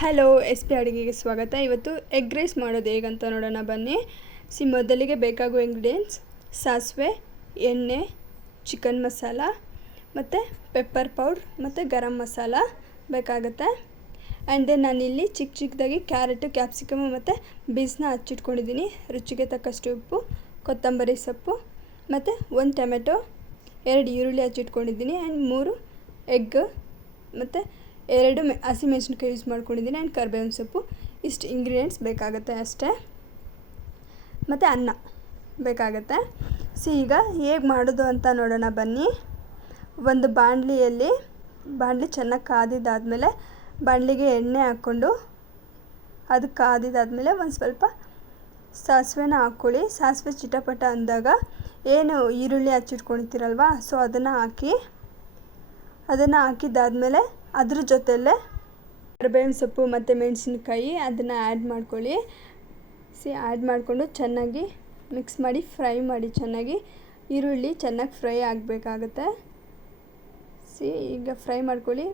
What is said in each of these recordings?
Hello S P ಅಡುಗೆಗೆ ಸ್ವಾಗತ. ಇವತ್ತು ಎಗ್ ರೈಸ್ ಮಾಡೋದು ಹೇಗಂತ ನೋಡೋಣ ಬನ್ನಿ. ಮೊದಲಿಗೆ ಬೇಕಾಗುವ ಇಂಗ್ರೀಡಿಯೆಂಟ್ಸ್ ಸಾಸಿವೆ, ಎಣ್ಣೆ, ಚಿಕನ್ ಮಸಾಲ ಮತ್ತು ಪೆಪ್ಪರ್ ಪೌಡ್ರ್ ಮತ್ತು ಗರಂ ಮಸಾಲ ಬೇಕಾಗುತ್ತೆ. ಆ್ಯಂಡ್ ದೆನ್ ನಾನಿಲ್ಲಿ ಚಿಕ್ಕದಾಗಿ ಕ್ಯಾರೆಟು, ಕ್ಯಾಪ್ಸಿಕಮು ಮತ್ತು ಬೀನ್ಸ್ನ ಹಚ್ಚಿಟ್ಕೊಂಡಿದ್ದೀನಿ. ರುಚಿಗೆ ತಕ್ಕಷ್ಟು ಉಪ್ಪು, ಕೊತ್ತಂಬರಿ ಸೊಪ್ಪು ಮತ್ತು 1 ಟೊಮೆಟೊ, 2 ಈರುಳ್ಳಿ ಹಚ್ಚಿಟ್ಕೊಂಡಿದ್ದೀನಿ ಆ್ಯಂಡ್ 3 ಎಗ್ ಮತ್ತು 2 ಹಸಿಮೆಣಸಿನ್ಕಾಯಿ ಯೂಸ್ ಮಾಡ್ಕೊಂಡಿದ್ದೀನಿ ಆ್ಯಂಡ್ ಕರಿಬೇವಿನ ಸೊಪ್ಪು. ಇಷ್ಟು ಇಂಗ್ರೀಡಿಯೆಂಟ್ಸ್ ಬೇಕಾಗುತ್ತೆ ಅಷ್ಟೇ. ಮತ್ತು ಅನ್ನ ಬೇಕಾಗುತ್ತೆ. ಈಗ ಹೇಗೆ ಮಾಡೋದು ಅಂತ ನೋಡೋಣ ಬನ್ನಿ. ಒಂದು ಬಾಣಲಿ ಚೆನ್ನಾಗಿ ಕಾದಿದ್ದಾದಮೇಲೆ ಬಾಣಲಿಗೆ ಎಣ್ಣೆ ಹಾಕ್ಕೊಂಡು ಅದು ಕಾದಿದ್ದಾದಮೇಲೆ ಒಂದು ಸ್ವಲ್ಪ ಸಾಸಿವೆನ ಹಾಕ್ಕೊಳ್ಳಿ. ಸಾಸಿವೆ ಚಿಟಪಟ ಅಂದಾಗ ಏನು ಈರುಳ್ಳಿ ಹಚ್ಚಿಟ್ಕೊಂಡಿರ್ತೀರಲ್ವ, ಸೊ ಅದನ್ನು ಹಾಕಿದ್ದಾದಮೇಲೆ ಅದ್ರ ಜೊತೆಯಲ್ಲೇ ಕರಿಬೇವಿನ ಸೊಪ್ಪು ಮತ್ತು ಮೆಣಸಿನ್ಕಾಯಿ ಅದನ್ನು ಆ್ಯಡ್ ಮಾಡ್ಕೊಳ್ಳಿ. ಆ್ಯಡ್ ಮಾಡಿಕೊಂಡು ಚೆನ್ನಾಗಿ ಮಿಕ್ಸ್ ಮಾಡಿ ಫ್ರೈ ಮಾಡಿ. ಚೆನ್ನಾಗಿ ಈರುಳ್ಳಿ ಚೆನ್ನಾಗಿ ಫ್ರೈ ಆಗಬೇಕಾಗತ್ತೆ. ಈಗ ಫ್ರೈ ಮಾಡ್ಕೊಳ್ಳಿ.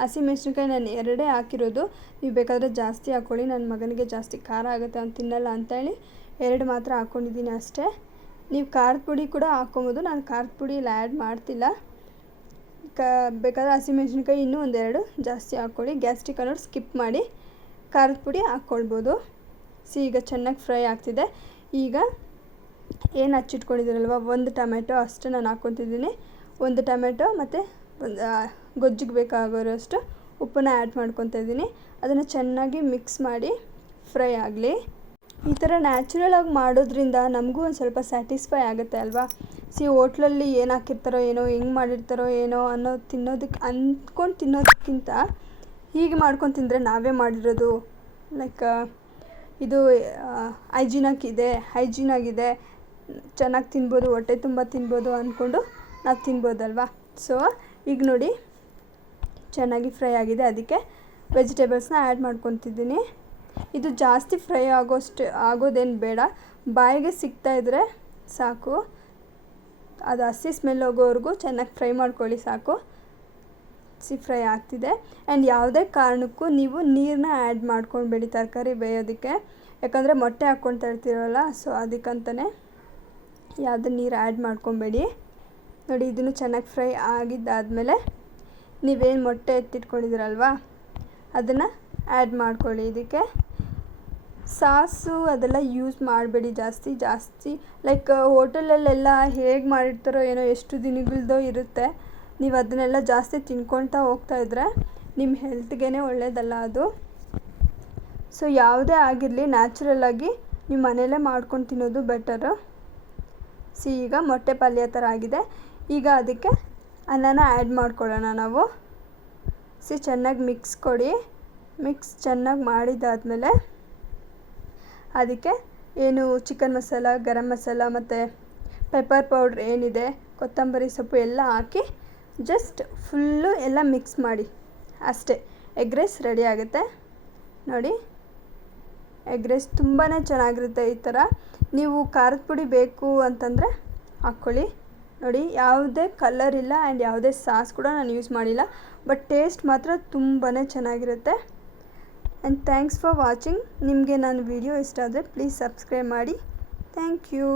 ಹಸಿಮೆಣಸಿನ್ಕಾಯಿ ನಾನು 2 ಹಾಕಿರೋದು, ನೀವು ಬೇಕಾದರೆ ಜಾಸ್ತಿ ಹಾಕ್ಕೊಳ್ಳಿ. ನನ್ನ ಮಗನಿಗೆ ಜಾಸ್ತಿ ಖಾರ ಆಗುತ್ತೆ, ಅವ್ನು ತಿನ್ನಲ್ಲ ಅಂತೇಳಿ 2 ಮಾತ್ರ ಹಾಕ್ಕೊಂಡಿದ್ದೀನಿ ಅಷ್ಟೇ. ನೀವು ಖಾರದ ಪುಡಿ ಕೂಡ ಹಾಕ್ಕೊಬೋದು. ನಾನು ಖಾರದ ಪುಡಿ ಇಲ್ಲಿ ಆ್ಯಡ್ ಮಾಡ್ತಿಲ್ಲ. ಬೇಕಾದರೆ ಹಸಿಮೆಣಸಿನ್ಕಾಯಿ ಇನ್ನೂ 1-2 ಜಾಸ್ತಿ ಹಾಕ್ಕೊಳ್ಳಿ. ಗ್ಯಾಸ್ಟ್ರಿಕ್ ಅನ್ನೋದು ಸ್ಕಿಪ್ ಮಾಡಿ ಖಾರದ ಪುಡಿ ಹಾಕ್ಕೊಳ್ಬೋದು. ಈಗ ಚೆನ್ನಾಗಿ ಫ್ರೈ ಆಗ್ತಿದೆ. ಈಗ ಏನು ಹಚ್ಚಿಟ್ಕೊಂಡಿದ್ದೀರಲ್ವ, 1 ಟೊಮೆಟೊ ಅಷ್ಟು ನಾನು ಹಾಕ್ಕೊತಿದ್ದೀನಿ. 1 ಟೊಮೆಟೊ ಮತ್ತು ಗೊಜ್ಜಿಗೆ ಬೇಕಾಗೋರಷ್ಟು ಉಪ್ಪನ್ನ ಆ್ಯಡ್ ಮಾಡ್ಕೊತಾ ಇದ್ದೀನಿ. ಅದನ್ನು ಚೆನ್ನಾಗಿ ಮಿಕ್ಸ್ ಮಾಡಿ ಫ್ರೈ ಆಗಲಿ. ಈ ಥರ ನ್ಯಾಚುರಲಾಗಿ ಮಾಡೋದ್ರಿಂದ ನಮಗೂ ಒಂದು ಸ್ವಲ್ಪ ಸ್ಯಾಟಿಸ್ಫೈ ಆಗುತ್ತೆ ಅಲ್ವಾ. ಹೋಟ್ಲಲ್ಲಿ ಏನು ಹಾಕಿರ್ತಾರೋ ಏನೋ, ಹೆಂಗೆ ಮಾಡಿರ್ತಾರೋ ಏನೋ ಅಂದ್ಕೊಂಡು ತಿನ್ನೋದಕ್ಕಿಂತ ಹೀಗೆ ಮಾಡ್ಕೊಂಡು ತಿಂದರೆ ನಾವೇ ಮಾಡಿರೋದು ಲೈಕ್ ಇದು ಹೈಜೀನಾಗಿದೆ, ಚೆನ್ನಾಗಿ ತಿನ್ಬೋದು, ಹೊಟ್ಟೆ ತುಂಬ ತಿನ್ಬೋದು ಅಂದ್ಕೊಂಡು ನಾವು ತಿನ್ಬೋದಲ್ವಾ. ಸೊ ಈಗ ನೋಡಿ ಚೆನ್ನಾಗಿ ಫ್ರೈ ಆಗಿದೆ. ಅದಕ್ಕೆ ವೆಜಿಟೇಬಲ್ಸ್ನ ಆ್ಯಡ್ ಮಾಡ್ಕೊತಿದ್ದೀನಿ. ಇದು ಜಾಸ್ತಿ ಫ್ರೈ ಆಗೋದೇನು ಬೇಡ, ಬಾಯಿಗೆ ಸಿಗ್ತಾಯಿದ್ರೆ ಸಾಕು. ಅದು ಹಸಿ ಸ್ಮೆಲ್ ಹೋಗೋವರೆಗೂ ಚೆನ್ನಾಗಿ ಫ್ರೈ ಮಾಡ್ಕೊಳ್ಳಿ ಸಾಕು. ಫ್ರೈ ಆಗ್ತಿದೆ. ಆ್ಯಂಡ್ ಯಾವುದೇ ಕಾರಣಕ್ಕೂ ನೀವು ನೀರನ್ನ ಆ್ಯಡ್ ಮಾಡ್ಕೊಳ್ಬೇಡಿ ತರಕಾರಿ ಬೇಯೋದಕ್ಕೆ. ಯಾಕಂದರೆ ಮೊಟ್ಟೆ ಹಾಕ್ಕೊಳ್ತಾ ಇರ್ತೀರಲ್ಲ, ಸೊ ಅದಕ್ಕಂತಲೇ ಯಾವುದೇ ನೀರು ಆ್ಯಡ್ ಮಾಡ್ಕೊಬೇಡಿ. ನೋಡಿ ಇದನ್ನು ಚೆನ್ನಾಗಿ ಫ್ರೈ ಆಗಿದ್ದಾದಮೇಲೆ ನೀವೇನು ಮೊಟ್ಟೆ ಎತ್ತಿಟ್ಕೊಂಡಿದ್ದೀರಲ್ವ ಅದನ್ನು ಆ್ಯಡ್ ಮಾಡ್ಕೊಳ್ಳಿ. ಇದಕ್ಕೆ ಸಾಸು ಅದೆಲ್ಲ ಯೂಸ್ ಮಾಡಬೇಡಿ ಜಾಸ್ತಿ ಲೈಕ್ ಹೋಟೆಲಲ್ಲೆಲ್ಲ ಹೇಗೆ ಮಾಡಿರ್ತಾರೋ ಏನೋ, ಎಷ್ಟು ದಿನಗಳದ್ದೋ ಇರುತ್ತೆ. ನೀವು ಅದನ್ನೆಲ್ಲ ಜಾಸ್ತಿ ತಿನ್ಕೊಳ್ತಾ ಹೋಗ್ತಾಯಿದ್ರೆ ನಿಮ್ಮ ಹೆಲ್ತ್ಗೇ ಒಳ್ಳೆಯದಲ್ಲ ಅದು. ಸೊ ಯಾವುದೇ ಆಗಿರಲಿ ನ್ಯಾಚುರಲ್ಲಾಗಿ ನೀವು ಮನೆಯಲ್ಲೇ ಮಾಡ್ಕೊಂಡು ತಿನ್ನೋದು ಬೆಟರು. ಈಗ ಮೊಟ್ಟೆ ಪಲ್ಯ ಥರ ಆಗಿದೆ. ಈಗ ಅದಕ್ಕೆ ಅನ್ನನ ಆ್ಯಡ್ ಮಾಡ್ಕೊಳ್ಳೋಣ ನಾವು. ಚೆನ್ನಾಗಿ ಮಿಕ್ಸ್ ಕೊಡಿ. ಮಿಕ್ಸ್ ಚೆನ್ನಾಗಿ ಮಾಡಿದ್ದಾದಮೇಲೆ ಅದಕ್ಕೆ ಏನು ಚಿಕನ್ ಮಸಾಲ, ಗರಂ ಮಸಾಲ ಮತ್ತು ಪೆಪ್ಪರ್ ಪೌಡ್ರ್ ಏನಿದೆ, ಕೊತ್ತಂಬರಿ ಸೊಪ್ಪು ಎಲ್ಲ ಹಾಕಿ ಜಸ್ಟ್ ಫುಲ್ಲು ಎಲ್ಲ ಮಿಕ್ಸ್ ಮಾಡಿ ಅಷ್ಟೇ. ಎಗ್ ರೈಸ್ ರೆಡಿ ಆಗುತ್ತೆ. ನೋಡಿ ಎಗ್ ರೈಸ್ ತುಂಬಾ ಚೆನ್ನಾಗಿರುತ್ತೆ. ಈ ಥರ ನೀವು ಖಾರದ ಪುಡಿ ಬೇಕು ಅಂತಂದರೆ ಹಾಕ್ಕೊಳ್ಳಿ. ನೋಡಿ ಯಾವುದೇ ಕಲರ್ ಇಲ್ಲ ಆ್ಯಂಡ್ ಯಾವುದೇ ಸಾಸ್ ಕೂಡ ನಾನು ಯೂಸ್ ಮಾಡಿಲ್ಲ, ಬಟ್ ಟೇಸ್ಟ್ ಮಾತ್ರ ತುಂಬಾ ಚೆನ್ನಾಗಿರುತ್ತೆ. And thanks for watching. ನಿಮಗೆ ನನ್ನ ವಿಡಿಯೋ ಇಷ್ಟ ಆದರೆ ಪ್ಲೀಸ್ ಸಬ್ಸ್ಕ್ರೈಬ್ ಮಾಡಿ. Thank you.